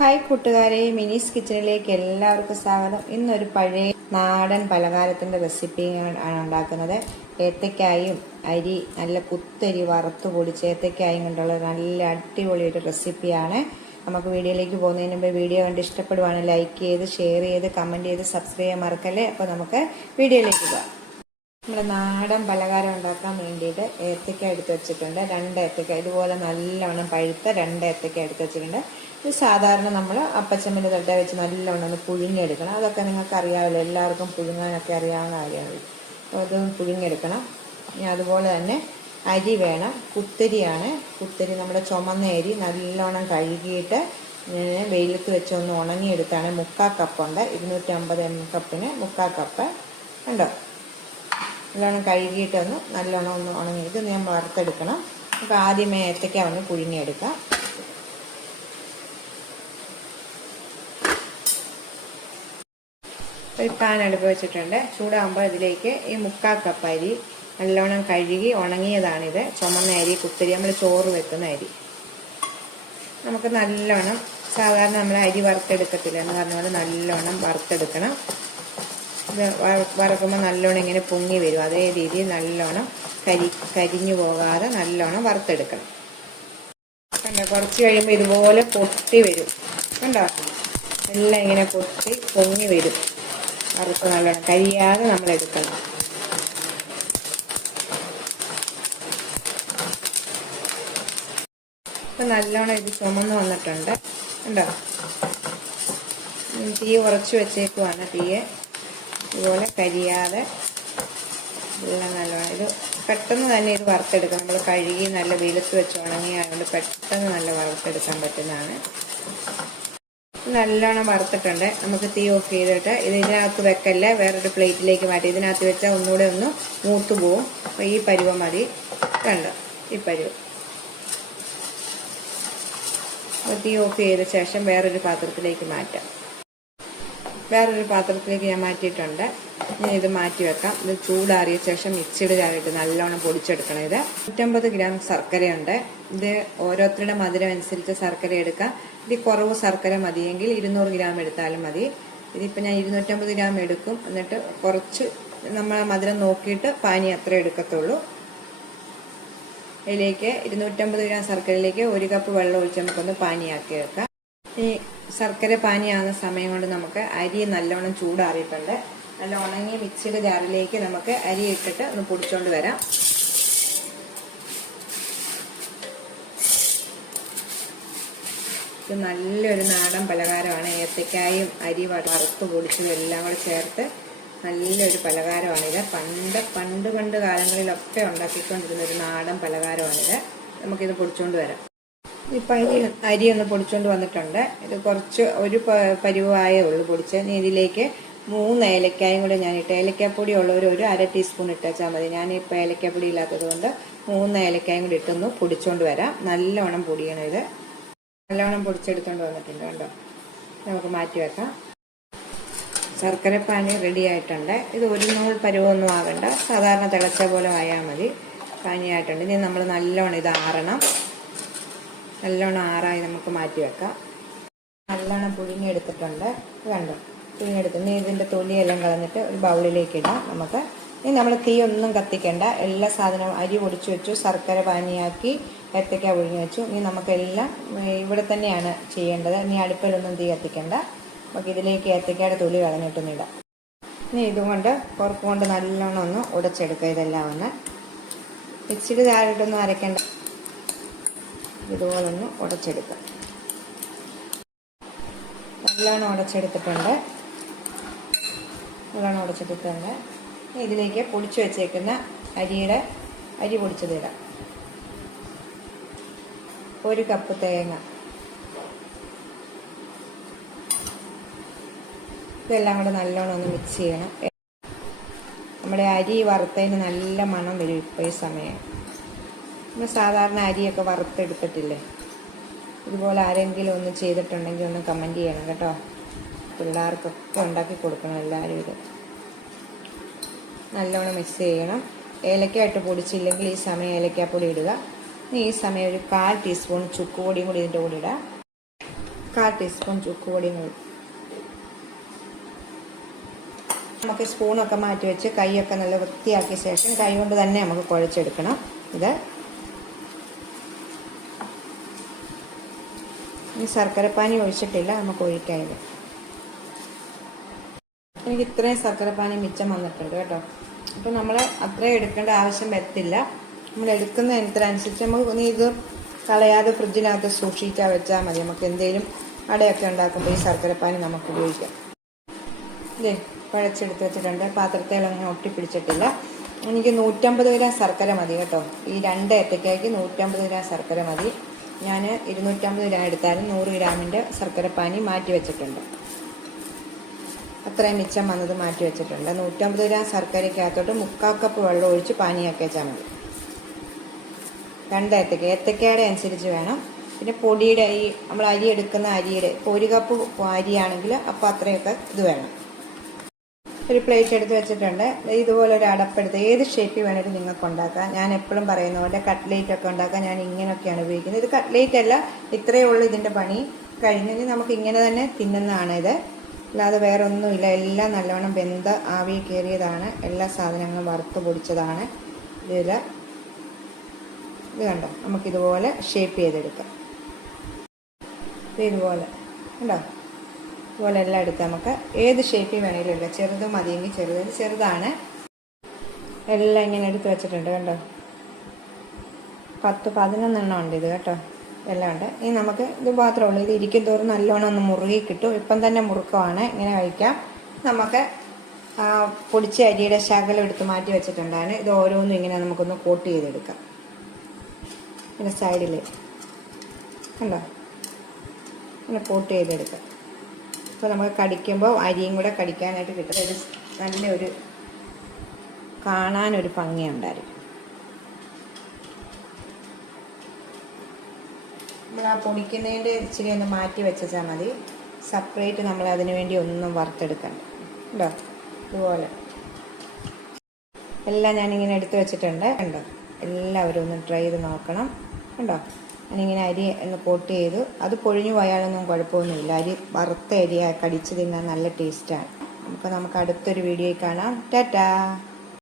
Hi കൂട്ടുകാരെ, മിനീസ് കിച്ചണിലേക്ക് എല്ലാവർക്കും സ്വാഗതം. ഇന്നൊരു പഴയ നാടൻ പലഹാരത്തിൻ്റെ റെസിപ്പി ആണ് ഉണ്ടാക്കുന്നത്. ഏത്തക്കായും അരി നല്ല കുത്തരി വറുത്ത് പൊടിച്ച് ഏത്തക്കായും കൊണ്ടുള്ള നല്ല അടിപൊളി ഒരു റെസിപ്പിയാണ്. നമുക്ക് വീഡിയോയിലേക്ക് പോകുന്നതിന് മുമ്പ് വീഡിയോ കണ്ട് ഇഷ്ടപ്പെടുവാണ് ലൈക്ക് ചെയ്ത് ഷെയർ ചെയ്ത് കമൻറ്റ് ചെയ്ത് സബ്സ്ക്രൈബ് ചെയ്യാൻ മറക്കല്ലേ. അപ്പോൾ നമുക്ക് വീഡിയോയിലേക്ക് പോകാം. നമ്മുടെ നാടൻ പലഹാരം ഉണ്ടാക്കാൻ വേണ്ടിയിട്ട് ഏത്തക്ക എടുത്ത് വെച്ചിട്ടുണ്ട്. 2 ഏത്തക്ക ഇതുപോലെ നല്ലവണ്ണം പഴുത്ത 2 ഏത്തക്ക എടുത്ത് വെച്ചിട്ടുണ്ട്. ഇത് സാധാരണ നമ്മൾ അപ്പച്ചമ്മൻ്റെ തട്ട വെച്ച് നല്ലവണ്ണം ഒന്ന് പുഴുങ്ങിയെടുക്കണം. അതൊക്കെ നിങ്ങൾക്ക് അറിയാമല്ലോ, എല്ലാവർക്കും പുഴുങ്ങാനൊക്കെ അറിയാവുന്ന കാര്യമാണ്. അപ്പോൾ അത് പുഴുങ്ങിയെടുക്കണം. ഇനി അതുപോലെ തന്നെ അരി വേണം. കുത്തരിയാണ്. കുത്തരി നമ്മുടെ ചുമന്ന അരി നല്ലോണം കഴുകിയിട്ട് വെയിലത്ത് വെച്ച് ഒന്ന് ഉണങ്ങിയെടുത്താണ്. 3/4 കപ്പുണ്ട്. 250 കപ്പിന് 3/4 കപ്പ് ഉണ്ടോ. നല്ലോണം കഴുകിയിട്ടൊന്ന് നല്ലോണം ഒന്ന് ഉണങ്ങി ഇത് ഞാൻ വറുത്തെടുക്കണം. അപ്പോൾ ആദ്യമേ ഏത്തക്ക ഒന്ന് പുഴുങ്ങിയെടുക്കാം. ഒരു പാൻ അടുപ്പ് വെച്ചിട്ടുണ്ട്. ചൂടാകുമ്പോൾ ഇതിലേക്ക് ഈ 3/4 കപ്പ് അരി നല്ലോണം കഴുകി ഉണങ്ങിയതാണിത്. ചുമന്ന അരി, കുത്തരി, നമ്മൾ ചോറ് വെക്കുന്ന അരി. നമുക്ക് നല്ലോണം സാധാരണ നമ്മൾ അരി വറുത്തെടുക്കത്തില്ല എന്ന് പറഞ്ഞ പോലെ നല്ലോണം വറുത്തെടുക്കണം. ഇത് വറക്കുമ്പോൾ നല്ലോണം ഇങ്ങനെ പൊങ്ങി വരും. അതേ രീതിയിൽ നല്ലോണം കരിഞ്ഞു പോകാതെ നല്ലോണം വറുത്തെടുക്കണം. കണ്ടോ, കുറച്ച് കഴിയുമ്പോൾ ഇതുപോലെ പൊട്ടി വരും. കണ്ടോ, എല്ലാം ഇങ്ങനെ പൊട്ടി പൊങ്ങി വരും. വറുത്ത് നല്ലോണം കരിയാതെ നമ്മൾ എടുക്കണം. ഇപ്പം നല്ലോണം ഇത് ചുമന്ന് വന്നിട്ടുണ്ട്. കണ്ടോ, തീ കുറച്ച് വെച്ചേക്കുവാണ്. തീയെ ഇതുപോലെ കരിയാതെ എല്ലാം നല്ലോണം ഇത് പെട്ടെന്ന് തന്നെ ഇത് വറുത്തെടുക്കാം. നമ്മൾ കഴുകി നല്ല വെയിലത്ത് വെച്ച് ഉണങ്ങിയായതുകൊണ്ട് പെട്ടെന്ന് നല്ല വറുത്തെടുക്കാൻ പറ്റുന്നതാണ്. നല്ലോണം വറുത്തിട്ടുണ്ട്. നമുക്ക് തീ ഓഫ് ചെയ്തിട്ട് ഇതിനകത്ത് വെക്കല്ല, വേറൊരു പ്ലേറ്റിലേക്ക് മാറ്റി. ഇതിനകത്ത് വെച്ചാൽ ഒന്നുകൂടെ ഒന്ന് മൂത്ത് പോവും. അപ്പോൾ ഈ പരുവം മതി. കണ്ടോ, ഈ പരുവം. തീ ഓഫ് ചെയ്ത ശേഷം വേറൊരു പാത്രത്തിലേക്ക് മാറ്റാം. വേറൊരു പാത്രത്തിലേക്ക് ഞാൻ മാറ്റിയിട്ടുണ്ട്. ഇനി ഇത് മാറ്റി വെക്കാം. ഇത് ചൂടാറിയ ശേഷം മിക്സിയുടെ ജാറിട്ട് നല്ലോണം പൊടിച്ചെടുക്കണം. ഇത് 150 ഗ്രാം ശർക്കരയുണ്ട്. ഇത് ഓരോരുത്തരുടെ മധുരം അനുസരിച്ച് ശർക്കര എടുക്കാം. ഇത് കുറവ് ശർക്കര മതിയെങ്കിൽ 200 ഗ്രാം എടുത്താലും മതി. ഇതിപ്പോൾ ഞാൻ 250 ഗ്രാം എടുക്കും. എന്നിട്ട് കുറച്ച് നമ്മൾ മധുരം നോക്കിയിട്ട് പാനി അത്ര എടുക്കത്തുള്ളൂ. ഇതിലേക്ക് 250 ഗ്രാം ശർക്കരയിലേക്ക് 1 കപ്പ് വെള്ളം ഒഴിച്ച് നമുക്കൊന്ന് പാനിയാക്കി വെക്കാം. ഈ ശർക്കര പാനിയാകുന്ന സമയം കൊണ്ട് നമുക്ക് അരി നല്ലോണം ചൂടാറിയിട്ടുണ്ട്. നല്ല ഉണങ്ങിയ മിക്സിയുടെ ജാറിലേക്ക് നമുക്ക് അരി ഇട്ടിട്ട് ഒന്ന് പൊടിച്ചുകൊണ്ട് വരാം. ഇത് നല്ലൊരു നാടൻ പലഹാരമാണ്. ഏത്തക്കായും അരി വറുത്ത് പൊടിച്ചതും എല്ലാം കൂടെ ചേർത്ത് നല്ലൊരു പലഹാരമാണിത്. പണ്ട് കാലങ്ങളിലൊക്കെ ഉണ്ടാക്കിക്കൊണ്ടിരുന്ന ഒരു നാടൻ പലഹാരമാണിത്. നമുക്കിത് പൊടിച്ചുകൊണ്ട് വരാം. ഇപ്പം അരി ഒന്ന് പൊടിച്ചുകൊണ്ട് വന്നിട്ടുണ്ട്. ഇത് കുറച്ച് ഒരു പരുവായേ ഉള്ളൂ പൊടിച്ച്. ഇനി ഇതിലേക്ക് 3 ഏലക്കായും കൂടെ ഞാനിട്ട്, ഏലക്കാപ്പൊടി ഉള്ളവർ ഒരു 1/2 ടീസ്പൂൺ ഇട്ടാൽ മതി. ഞാനിപ്പോൾ ഏലക്കാപ്പൊടി ഇല്ലാത്തത് കൊണ്ട് 3 ഏലക്കായും കൂടി ഇട്ടൊന്ന് പൊടിച്ചുകൊണ്ട് വരാം. നല്ലോണം പൊടിയണം. ഇത് നല്ലോണം പൊടിച്ചെടുത്തുകൊണ്ട് വന്നിട്ടുണ്ട്. കണ്ടോ, നമുക്ക് മാറ്റി വെക്കാം. ശർക്കര പാനി റെഡി ആയിട്ടുണ്ട്. ഇത് ഒരു നൂൽ പരുവൊന്നും ആകണ്ട, സാധാരണ തിളച്ച പോലെ ആയാൽ മതി. പാനിയായിട്ടുണ്ട്. ഇനി നമ്മൾ നല്ലോണം ഇത് ആറണം. നല്ലോണം ആറായി നമുക്ക് മാറ്റി വെക്കാം. നല്ലോണം പുഴുങ്ങിയെടുത്തിട്ടുണ്ട്. കണ്ടോ, പുഴുങ്ങിയെടുത്ത് ഇതിൻ്റെ തൊലിയെല്ലാം കളഞ്ഞിട്ട് ഒരു ബൗളിലേക്ക് ഇടാം നമുക്ക്. ഇനി നമ്മൾ തീ ഒന്നും കത്തിക്കേണ്ട. എല്ലാ സാധനവും അരി പൊടിച്ചു വെച്ചു, ശർക്കര പാനിയാക്കി, ഏത്തക്ക പുഴുങ്ങി വെച്ചു. ഇനി നമുക്കെല്ലാം ഇവിടെ തന്നെയാണ് ചെയ്യേണ്ടത്. ഇനി അടുപ്പിലൊന്നും തീ കത്തിക്കേണ്ട. നമുക്ക് ഇതിലേക്ക് ഏത്തക്കയുടെ തൊലി കളഞ്ഞിട്ടൊന്നും ഇടാം. ഇനി ഇതുകൊണ്ട് കുറപ്പ് കൊണ്ട് നല്ലോണം ഒന്ന് ഉടച്ചെടുക്കുക. ഇതെല്ലാം ഒന്ന് മിക്സിയുടെ ജാറിട്ടൊന്നും അരയ്ക്കേണ്ട. ഇതുപോലൊന്ന് ഉടച്ചെടുക്കാം. നല്ലോണം ഉടച്ചെടുത്തിട്ടുണ്ട്. ഇതിലേക്ക് പൊടിച്ചു വെച്ചേക്കുന്ന അരി പൊടിച്ചത് ഇടാം. 1 കപ്പ് തേങ്ങ. ഇതെല്ലാം കൂടെ നല്ലോണം ഒന്ന് മിക്സ് ചെയ്യണം. നമ്മുടെ അരി വറുത്തതിന് നല്ല മണം വരും. ഇപ്പോൾ ഈ സമയം നമ്മൾ സാധാരണ അരിയൊക്കെ വറുത്തെടുത്തിട്ടില്ലേ, ഇതുപോലെ ആരെങ്കിലും ഒന്ന് ചെയ്തിട്ടുണ്ടെങ്കിൽ ഒന്ന് കമൻറ്റ് ചെയ്യണം കേട്ടോ. പിള്ളേർക്കൊക്കെ ഉണ്ടാക്കി കൊടുക്കണം എല്ലാവരും. ഇത് നല്ലോണം മിക്സ് ചെയ്യണം. ഏലക്കായിട്ട് പൊടിച്ചില്ലെങ്കിൽ ഈ സമയം ഏലക്കാപ്പൊടി ഇടുക. ഈ സമയം ഒരു 1/4 ടീസ്പൂൺ ചുക്ക് പൊടിയും കൂടി ഇതിൻ്റെ കൂടെ ഇടാം. 1/4 ടീസ്പൂൺ ചുക്ക് പൊടിയും കൂടി. നമുക്ക് സ്പൂണൊക്കെ മാറ്റി വെച്ച് കൈയൊക്കെ നല്ല വൃത്തിയാക്കിയ ശേഷം കൈ കൊണ്ട് തന്നെ നമുക്ക് കുഴച്ചെടുക്കണം. ഇത് ഈ ശർക്കരപ്പാനി ഒഴിച്ചിട്ടില്ല, നമുക്ക് ഒഴിക്കാതെ. എനിക്ക് ഇത്രയും ശർക്കരപ്പാനി മിച്ചം വന്നിട്ടുണ്ട് കേട്ടോ. അപ്പോൾ നമ്മൾ അത്രയും എടുക്കേണ്ട ആവശ്യം വരത്തില്ല. നമ്മൾ എടുക്കുന്ന എണ്ണത്തിനനുസരിച്ച് നമുക്ക് ഇത് കളയാതെ ഫ്രിഡ്ജിനകത്ത് സൂക്ഷിക്കാൻ വെച്ചാൽ മതി. നമുക്ക് എന്തെങ്കിലും അടയൊക്കെ ഉണ്ടാക്കുമ്പോൾ ഈ ശർക്കരപ്പാനി നമുക്ക് ഉപയോഗിക്കാം. ഇതേ കുഴച്ചെടുത്ത് വെച്ചിട്ടുണ്ട്. പാത്രത്തിലങ്ങനെ ഒട്ടിപ്പിടിച്ചിട്ടില്ല. എനിക്ക് 150 ഗ്രാം ശർക്കര മതി കേട്ടോ. ഈ 2 ഏത്തയ്ക്കായ്ക്ക് 150 ഗ്രാം ശർക്കര മതി. ഞാൻ 250 ഗ്രാം എടുത്താലും 100 ഗ്രാമിൻ്റെ ശർക്കരപ്പാനി മാറ്റി വെച്ചിട്ടുണ്ട്. അത്രയും മിച്ചം വന്നത് മാറ്റി വെച്ചിട്ടുണ്ട്. 150 ഗ്രാം ശർക്കരയ്ക്കകത്തോട്ട് 3/4 കപ്പ് വെള്ളം ഒഴിച്ച് പാനിയാക്കി വെച്ചാൽ മതി. 2 ഏത്തയ്ക്കയുടെ അനുസരിച്ച് വേണം. പിന്നെ പൊടിയുടെ ഈ നമ്മൾ അരി എടുക്കുന്ന അരിയുടെ 1 കപ്പ് അരിയാണെങ്കിൽ അപ്പോൾ അത്രയൊക്കെ ഇത് വേണം. ഒരു പ്ലേറ്റ് എടുത്ത് വെച്ചിട്ടുണ്ട്. ഇതുപോലെ ഒരു അടപ്പെടുത്ത് ഏത് ഷേപ്പിൽ വേണമെങ്കിലും നിങ്ങൾക്ക് ഉണ്ടാക്കാം. ഞാൻ എപ്പോഴും പറയുന്ന പോലെ കട്ട്ലേറ്റ് ഒക്കെ ഉണ്ടാക്കാൻ ഞാൻ ഇങ്ങനെയൊക്കെയാണ് ഉപയോഗിക്കുന്നത്. ഇത് കട്ട്ലേറ്റ് അല്ല, ഇത്രയേ ഉള്ളൂ ഇതിൻ്റെ പണി. കഴിഞ്ഞെങ്കിൽ നമുക്ക് ഇങ്ങനെ തന്നെ തിന്നുന്നതാണ് ഇത്, അല്ലാതെ വേറെ ഒന്നുമില്ല. എല്ലാം നല്ലവണ്ണം വെന്ത ആവി കയറിയതാണ്. എല്ലാ സാധനങ്ങളും വറുത്ത് പൊടിച്ചതാണ്. ഇത് കണ്ടോ, നമുക്കിതുപോലെ ഷേപ്പ് ചെയ്തെടുക്കാം. ഇതുപോലെ കണ്ടോ, ഇതുപോലെ എല്ലാം എടുത്ത് നമുക്ക് ഏത് ഷേപ്പിൽ വേണമെങ്കിലും എടുക്കാം. ചെറുത് മതിയെങ്കിൽ ചെറുതാണ്. എല്ലാം ഇങ്ങനെ എടുത്ത് വെച്ചിട്ടുണ്ട് കണ്ടോ. 10-11 ഉണ്ട് ഇത് കേട്ടോ. എല്ലാം ഉണ്ട്. ഇനി നമുക്ക് ഇത് മാത്രമേ ഉള്ളൂ. ഇത് ഇരിക്കും തോറും നല്ലോണം ഒന്ന് മുറുകി കിട്ടും. ഇപ്പം തന്നെ മുറുക്കമാണ്, ഇങ്ങനെ കഴിക്കാം. നമുക്ക് പൊടിച്ച അരിയുടെ ശകലം എടുത്ത് മാറ്റി വെച്ചിട്ടുണ്ടാണ്. ഇത് ഓരോന്നും ഇങ്ങനെ നമുക്കൊന്ന് കോട്ട് ചെയ്തെടുക്കാം. പിന്നെ സൈഡിൽ കണ്ടോ, ഇങ്ങനെ കോട്ട് ചെയ്തെടുക്കാം. അപ്പോൾ നമുക്ക് കടിക്കുമ്പോൾ അരിയും കൂടെ കടിക്കാനായിട്ട് കിട്ടും. ഒരു നല്ലൊരു കാണാനൊരു ഭംഗിയുണ്ടായിരിക്കും. നമ്മൾ ആ പൊടിക്കുന്നതിൻ്റെ ഇച്ചിരി ഒന്ന് മാറ്റി വെച്ചാൽ മതി. സെപ്പറേറ്റ് നമ്മൾ അതിന് വേണ്ടി ഒന്നും വറുത്തെടുക്കണ്ട കേട്ടോ. ഇതുപോലെ എല്ലാം ഞാനിങ്ങനെ എടുത്ത് വെച്ചിട്ടുണ്ട് കണ്ടോ. എല്ലാവരും ഒന്ന് ട്രൈ ചെയ്ത് നോക്കണം കണ്ടോ. ഞാനിങ്ങനെ അരി ഒന്ന് കോട്ട് ചെയ്തു. അത് പൊഴിഞ്ഞു പോയാലൊന്നും കുഴപ്പമൊന്നുമില്ല. അരി വറുത്ത അരി കടിച്ച് തിന്നാൻ നല്ല ടേസ്റ്റാണ്. നമുക്ക് അടുത്തൊരു വീഡിയോയിൽ കാണാം. ടാറ്റാ.